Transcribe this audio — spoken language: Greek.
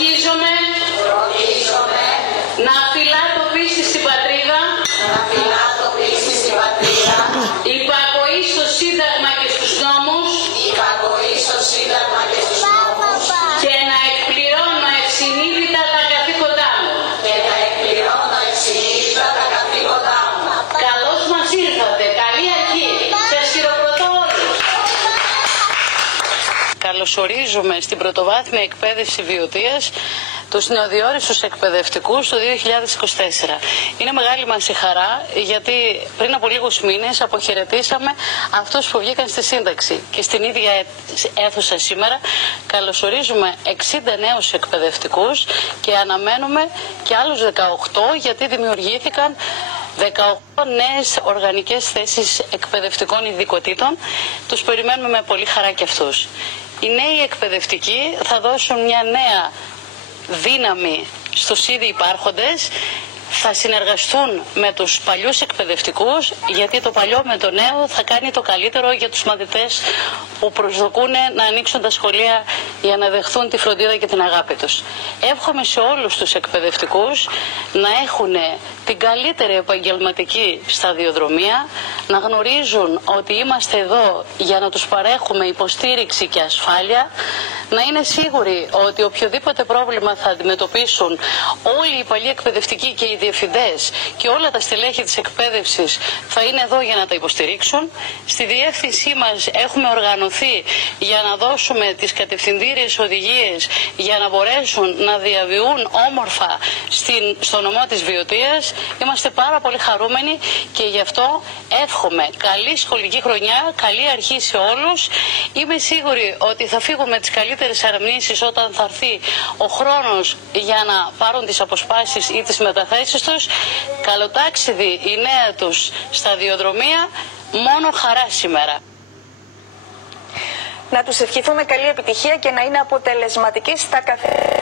Ορκίζομαι να φυλάτω πίστη στην πατρίδα, υπακοή στο Σύνταγμα και στους νόμους, και να εκπληρώνω ευσυνείδητα τα καθήκοντά μου. Καλώς μας ήρθατε, καλή αρχή. Σας χειροκροτώ όλους. Καλωσορίζουμε στην πρωτοβάθμια εκπαίδευση Βιωτίας τους νεοδιόριστους εκπαιδευτικούς το 2024. Είναι μεγάλη μας η χαρά, γιατί πριν από λίγους μήνες αποχαιρετήσαμε αυτούς που βγήκαν στη σύνταξη. Και στην ίδια αίθουσα σήμερα καλωσορίζουμε 60 νέους εκπαιδευτικούς και αναμένουμε και άλλους 18, γιατί δημιουργήθηκαν 18 νέες οργανικές θέσεις εκπαιδευτικών ειδικοτήτων. Τους περιμένουμε με πολύ χαρά και αυτούς. Οι νέοι εκπαιδευτικοί θα δώσουν μια νέα δύναμη στους ήδη υπάρχοντες, θα συνεργαστούν με τους παλιούς εκπαιδευτικούς, γιατί το παλιό με το νέο θα κάνει το καλύτερο για τους μαθητές που προσδοκούν να ανοίξουν τα σχολεία για να δεχθούν τη φροντίδα και την αγάπη τους. Εύχομαι σε όλους τους εκπαιδευτικούς να έχουν την καλύτερη επαγγελματική σταδιοδρομία, να γνωρίζουν ότι είμαστε εδώ για να τους παρέχουμε υποστήριξη και ασφάλεια, να είναι σίγουροι ότι οποιοδήποτε πρόβλημα θα αντιμετωπίσουν όλοι οι παλιοί εκπαιδευτικοί και οι διευθυντές και όλα τα στελέχη της εκπαίδευσης θα είναι εδώ για να τα υποστηρίξουν. Στη διεύθυνσή μας έχουμε οργανωθεί για να δώσουμε τις κατευθυντήριες οδηγίες για να μπορέσουν να διαβιούν όμορφα στο νομό της Βιωτίας. Είμαστε πάρα πολύ χαρούμενοι και γι' αυτό εύχομαι καλή σχολική χρονιά, καλή αρχή σε όλους. Είμαι σίγουρη ότι θα φύγουμε τις καλύτερες αναμνήσεις όταν θα έρθει ο χρόνος για να πάρουν τις αποσπάσεις ή τις μεταθέσεις τους. Καλοτάξιδη η νέα τους σταδιοδρομία, μόνο χαρά σήμερα. Να τους ευχηθούμε καλή επιτυχία και να είναι αποτελεσματικοί στα καθήκοντα.